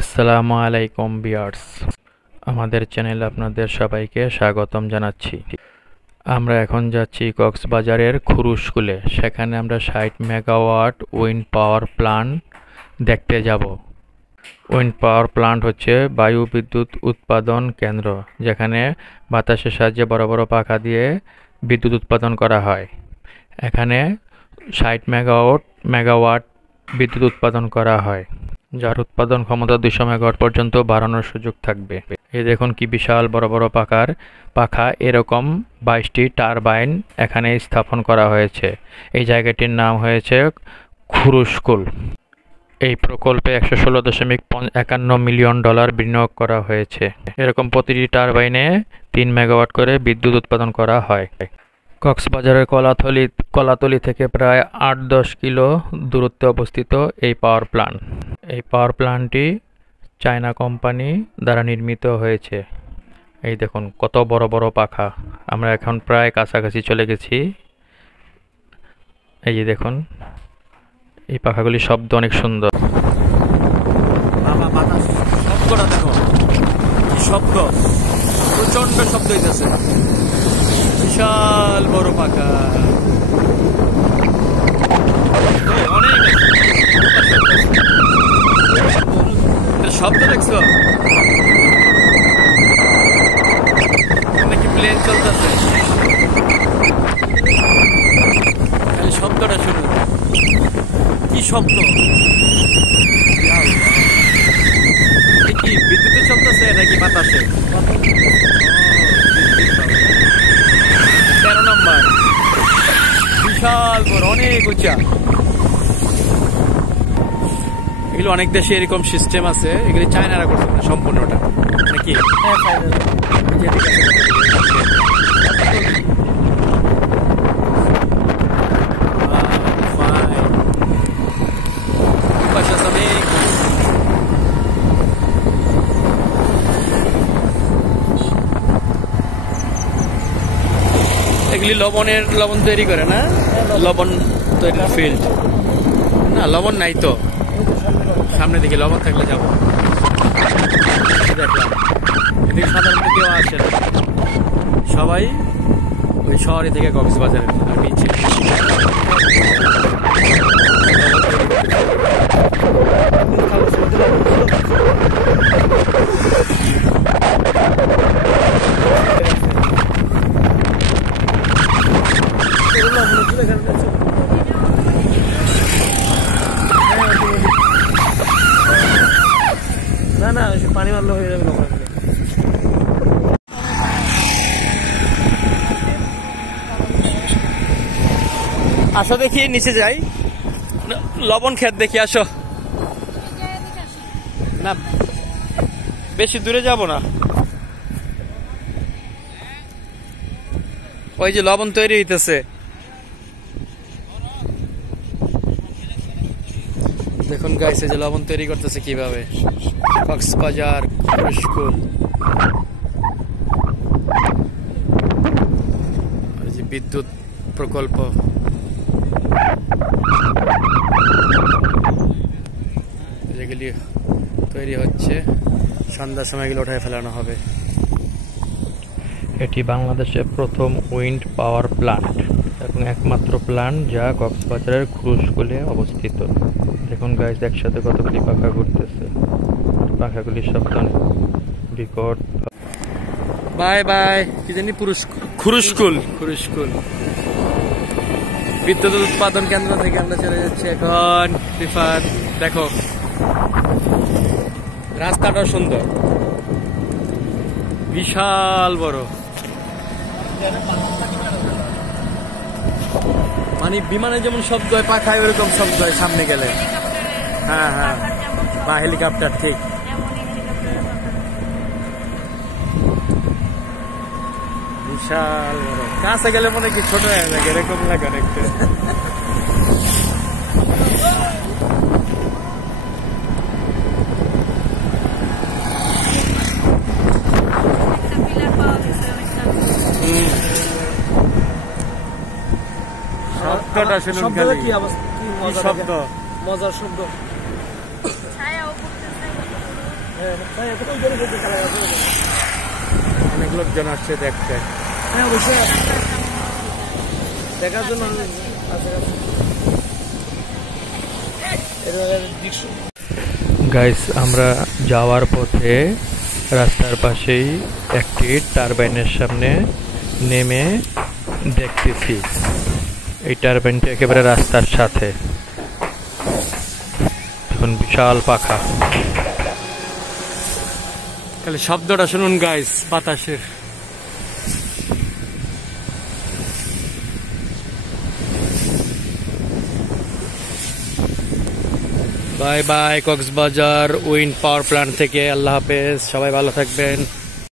আসসালামু আলাইকুম ভিউয়ার্স, আমাদের চ্যানেলে আপনাদের সবাইকে স্বাগতম জানাচ্ছি। আমরা এখন যাচ্ছি কক্সবাজারের খুরুশকুলে। সেখানে আমরা 60 মেগাওয়াট উইন্ড পাওয়ার প্ল্যান্ট দেখতে যাব। উইন্ড পাওয়ার প্ল্যান্ট হচ্ছে বায়ু বিদ্যুৎ উৎপাদন কেন্দ্র, যেখানে বাতাসের সাহায্যে বড় বড় পাখা দিয়ে বিদ্যুৎ উৎপাদন করা হয়। এখানে 60 মেগাওয়াট বিদ্যুৎ উৎপাদন করা হয়, যার উৎপাদন ক্ষমতা 200 মেগাওয়াট পর্যন্ত বাড়ানোর সুযোগ থাকবে। এই দেখুন কি বিশাল বড় বড় পাখা, এরকম 22টি টারবাইন এখানে স্থাপন করা হয়েছে। এই জায়গাটির নাম হয়েছে খুরুশকুল। এই প্রকল্পে $116.51 মিলিয়ন বিনিয়োগ করা হয়েছে। এরকম প্রতিটি টারবাইনে 3 মেগাওয়াট করে বিদ্যুৎ উৎপাদন করা হয়। কক্সবাজারের কলাতলি থেকে প্রায় 8-10 কিলো দূরত্বে অবস্থিত এই পাওয়ার প্ল্যান্ট। এই পাওয়ার প্ল্যান্টটি চায়না কোম্পানি দ্বারা নির্মিত হয়েছে। এই দেখুন কত বড় বড় পাখা। আমরা এখন প্রায় কাছাকাছি চলে গেছি। এই যে দেখুন, এই পাখাগুলির শব্দ অনেক সুন্দর। শব্দটা দেখো, কি শব্দ, প্রচন্ড শব্দ হইতেছে। বিশাল বড় পাখা, অনেক শব্দ দেখছো নাকি? প্লেন চলতেছে, খালি শব্দটা শুনো, কি শব্দ! কি বিদ্যুতে চলতেছে নাকি বাতাসে? 13 নম্বর, বিশাল বড়, অনেক উঁচা। এগুলো অনেক দেশে এরকম সিস্টেম আছে। এগুলি চায়নারা করছে না সম্পূর্ণটা, নাকি? এগুলি লবণ তৈরি করে না? লবণ তৈরির ফিল্ড না? লবণ নাই তো, সামনে দিকে লবণ থাকলে যাবো। দেখলাম এদিকে সাধারণত কেউ আসে না, সবাই ওই শহরে থেকে কক্সবাজারের আর বিচে। না না, পানি মারলে হয়ে যাবে। আসো দেখি, নিচে যাই, লবণ ক্ষেত দেখি। আসো না, বেশি দূরে যাব না। ওই যে লবণ তৈরি হইতেছে, দেখুন গাইস, এই যে লবণ তৈরি করতেছে কিভাবে। কক্সবাজার খুরুশকুল, যে বিদ্যুৎ প্রকল্প। যেগুলি তৈরি হচ্ছে, সন্ধ্যার সময় এগুলো উঠায় ফেলানো হবে। এটি বাংলাদেশের প্রথম উইন্ড পাওয়ার প্ল্যান্ট এবং একমাত্র প্ল্যান্ট যা কক্সবাজারের খুরুশকুলে অবস্থিত। দেখুন গাইস, একসাথে কতগুলি পাখা ঘুরতেছে, আর পাখাগুলির শব্দ বিকট। Bye bye. কি জানি খুরুশকুল বিদ্যুৎ উৎপাদন কেন্দ্র থেকে আমরা চলে যাচ্ছি এখন রিফাত। দেখো রাস্তাটা সুন্দর, বিশাল বড়, মানে বিমানে যেমন শব্দ হয় পাখায় ওরকম শব্দ হয় সামনে গেলে। হ্যাঁ হ্যাঁ, বা হেলিকপ্টার, ঠিক। বিশাল বড়, কাছে গেলে মনে কি ছোট হয়ে লাগে, এরকম লাগে অনেকটা। শব্দটা শুনুন, কি অবস্থা, কি শব্দ, মজার শব্দ। অনেক লোকজন আসছে দেখতে। হ্যাঁ অবশ্যই দেখার জন্য গাইস, আমরা যাওয়ার পথে রাস্তার পাশেই একটি টারবাইনের সামনে নেমে দেখতেছি। এই টারবাইনটি একেবারে রাস্তার সাথে, এখন বিশাল পাখা। তাহলে শব্দটা শুনুন গাইস, বাতাসের। Bye bye Cox's Bazar wind power plant থেকে। আল্লাহ হাফেজ, সবাই ভালো থাকবেন।